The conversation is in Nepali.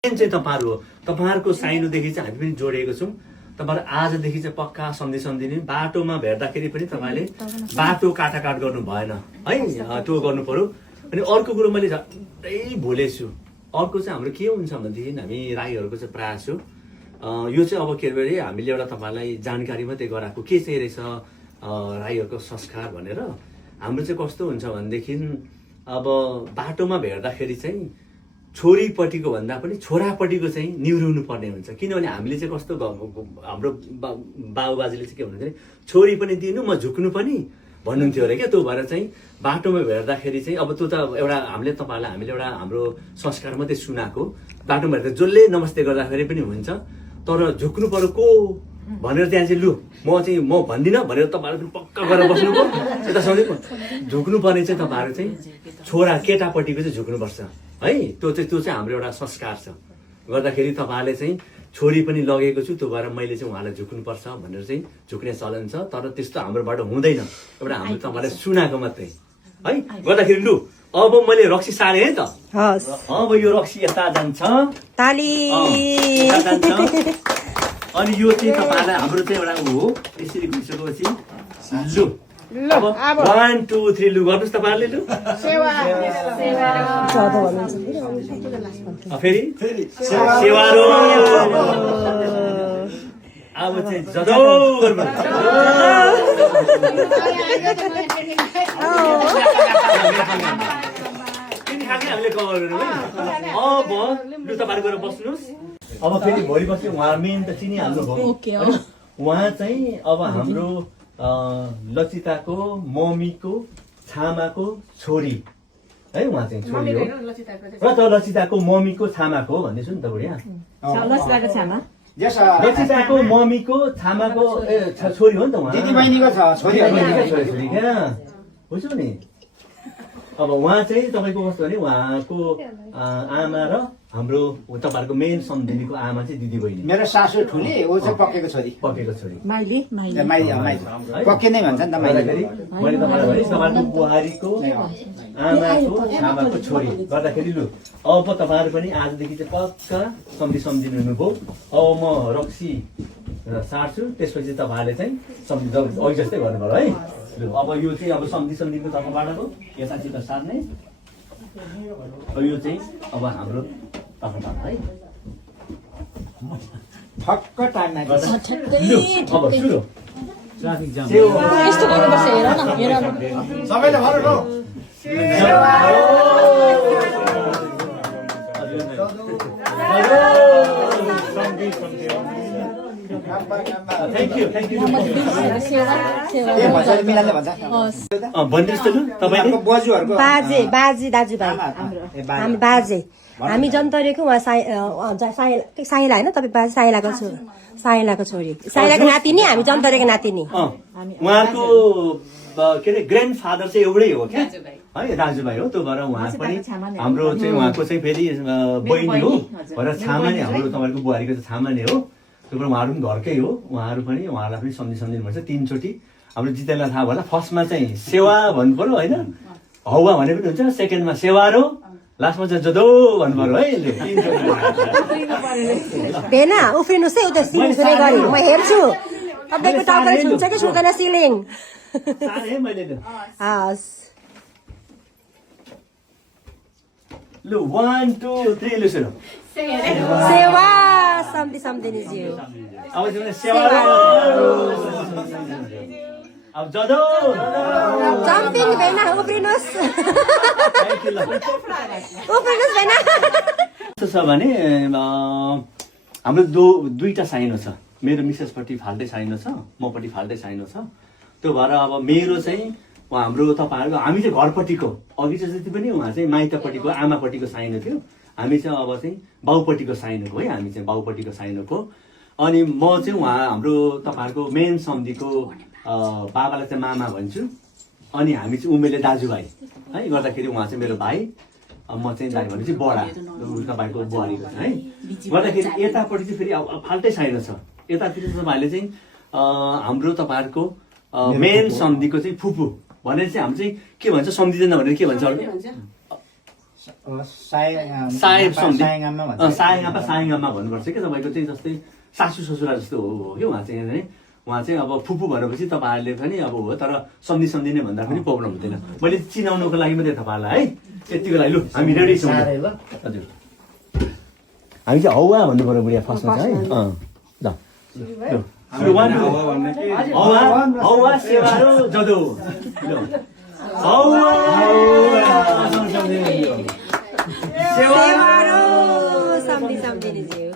चाहिँ तपाईँहरू हो। तपाईँहरूको साइनोदेखि चाहिँ हामी पनि जोडिएको छौँ। तपाईँहरू आजदेखि चाहिँ पक्का सम्झिने बाटोमा भेट्दाखेरि पनि तपाईँले बाटो काटाकाट गर्नु भएन है, त्यो गर्नु पर्यो। अनि अर्को कुरो मैले झट्टै भुलेछु, अर्को चाहिँ हाम्रो के हुन्छ भनेदेखि हामी राईहरूको चाहिँ प्रयास हो यो चाहिँ अब के अरे हामीले एउटा तपाईँलाई जानकारी मात्रै गराएको के चाहिँ रहेछ राईहरूको संस्कार भनेर। हाम्रो चाहिँ कस्तो हुन्छ भनेदेखि अब बाटोमा भेट्दाखेरि चाहिँ छोरीपट्टिको भन्दा पनि छोरापट्टिको चाहिँ निहुरिनु पर्ने हुन्छ। किनभने हामीले चाहिँ कस्तो हाम्रो बाबुबाजेले चाहिँ के भन्नुहुन्थ्यो, छोरी पनि दिनु म झुक्नु पनि भन्नुहुन्थ्यो अरे क्या। त्यो भएर चाहिँ बाटोमा भेट्दाखेरि चाहिँ अब त्यो त एउटा हामीले तपाईँहरूलाई हामीले एउटा हाम्रो संस्कार मात्रै सुनाएको। बाटोमा भेट्दा जसले नमस्ते गर्दाखेरि पनि हुन्छ, तर झुक्नु पर्यो को भनेर त्यहाँ चाहिँ लु म भन्दिनँ भनेर तपाईँहरू पनि पक्का गरेर बस्नुभयो। यता सम्झेको झुक्नु पर्ने चाहिँ तपाईँहरू चाहिँ छोरा केटापट्टिको चाहिँ झुक्नुपर्छ है। त्यो चाहिँ हाम्रो एउटा संस्कार छ। गर्दाखेरि तपाईँहरूले चाहिँ छोरी पनि लगेको छु, त्यो भएर मैले चाहिँ उहाँलाई झुक्नुपर्छ भनेर चाहिँ झुक्ने चलन छ। तर त्यस्तो हाम्रोबाट हुँदैन, एउटा हामीले तपाईँलाई सुनाएको मात्रै है। गर्दाखेरि लु अब मैले रक्सी सारेँ है त। अब यो रक्सी यता जान्छ अनि यो चाहिँ तपाईँलाई हाम्रो चाहिँ एउटा ऊ हो। यसरी घुसिसकेपछि लु अब 1 2 3 लु गर्नुहोस् तपाईँहरूले लु फेरि सेवारो अब चाहिँ जदो गर्नु हामीले कभर गर्नु है। अब लु तपाईँहरू गएर बस्नुहोस्। अब फेरि भोलि बस्यो उहाँ मेन त चिनिहाल्नु भयो। उहाँ चाहिँ अब हाम्रो लचिताको मम्मीको छामाको छोरी है। उहाँ चाहिँ छोरी हो र त लचिताको मम्मीको छामाको भन्दैछु नि त बुढिया। लचिताको मम्मीको छामाको छोरी हो नि त उहाँ, दिदीबहिनीको छोरी क्या बुझ्यौ नि। अब उहाँ चाहिँ तपाईँको कस्तो भने उहाँको आमा र हाम्रो तपाईँहरूको मेन सम्झिनीको आमा चाहिँ दिदी बहिनी। मेरो सासू ठुली, ऊ चाहिँ पक्केको छोरी। पक्केको छोरी पक्के नै भन्छ नि त मैले तपाईँलाई भने तपाईँको बुहारीको आमाको छामाको छोरी गर्दाखेरि लु अब तपाईँहरू पनि आजदेखि चाहिँ पक्का सम्झिनु हुनुभयो। अब म रक्सी सार्छु, त्यसपछि तपाईँहरूले चाहिँ अघि जस्तै गर्नु पर्यो है। लु अब यो चाहिँ अब सम्झिनुको तर्फबाट हो यतासित सार्ने। यो चाहिँ अब हाम्रो तर्फबाट है ठक्क टाइम अब सुरु ट्राफिक जाम यस्तो गर्नुपर्छ हेर न हेर सबैले भन्नु थ्याङ्क यू बाजे दाजुभाइ हामी बाजे हामी जन्तरेको उहाँ साइला होइन तपाईँ बाजे साइलाको छोरी साइलाको नातिनी हामी जन्तरेको नातिनी। उहाँको के अरे ग्रान्ड फादर चाहिँ एउटै हो क्या है, दाजुभाइ हो। त्यो भएर उहाँ पनि हाम्रो चाहिँ उहाँको चाहिँ फेरि बहिनी हो भएर छामा नै हाम्रो तपाईँको बुहारीको चाहिँ छामा नै हो। त्यो भएर उहाँहरू पनि घरकै हो। उहाँहरू पनि उहाँलाई पनि सम्झिनुपर्छ। 3 चोटि हाम्रो जितेलाई थाहा भएन, फर्स्टमा चाहिँ सेवा भन्नु पर्यो होइन, हौवा भने पनि हुन्छ, सेकेन्डमा सेवारो, लास्टमा चाहिँ जदो भन्नु पर्यो है। भेना उफ्रिनुहोस् है उता सिलिङ सुने गरी म हेर्छु तपाईँको टाउको छुन्छ कि छुँदैन सिलिङ। हस् लु 1 2 3 लु सुरु सेवा सम्झिनेज्यू अब सेवा अब जदो जम्पिङ भेना उफ्रिनुहोस् भेना। कस्तो छ भने हाम्रो दुईटा साइनो छ। मेरो मिसेसपट्टि फाल्टै साइनो छ, मपट्टि फाल्टै साइनो छ। त्यो भएर अब मेरो चाहिँ हाम्रो तपाईँहरूको हामी चाहिँ घरपट्टिको अघि चाहिँ जति पनि उहाँ चाहिँ माइतपट्टिको आमापट्टिको साइनो थियो, हामी चाहिँ अब चाहिँ बाउपट्टिको साइनो है। हामी चाहिँ बाउपट्टिको साइनोको। अनि म चाहिँ उहाँ हाम्रो तपाईँहरूको मेन सम्झीको बाबालाई चाहिँ मामा भन्छु, अनि हामी चाहिँ उमेरले दाजुभाइ है। गर्दाखेरि उहाँ चाहिँ मेरो भाइ, म चाहिँ दाइ भनेपछि बडा तपाईँको बुहारीको छ है। गर्दाखेरि यतापट्टि चाहिँ फेरि अब फाल्टै साइनो छ। यतातिर तपाईँहरूले चाहिँ हाम्रो तपाईँहरूको मेन सम्झीको चाहिँ फुपू भनेर चाहिँ हामी चाहिँ के भन्छ सम्झिँदैन भनेर के भन्छ साहेब सम्धि सायगाममा भन्छ सायगामा भन्नुपर्छ कि तपाईँको चाहिँ जस्तै सासू ससुरा जस्तो हो कि उहाँ चाहिँ है उहाँ चाहिँ अब फुपू भनेपछि तपाईँहरूले पनि अब हो तर सम्धि नै भन्दा पनि प्रब्लम हुँदैन मैले चिनाउनुको लागि मात्रै तपाईँहरूलाई है यतिको लागि लु हामी रेडी छौँ हजुर हामी चाहिँ हौवा भन्नु पर्यो बुढिया फर्स्टमा चाहिँ है हौवा सेवारो जदो सेवारो सम्धि सम्धिनी ज्यू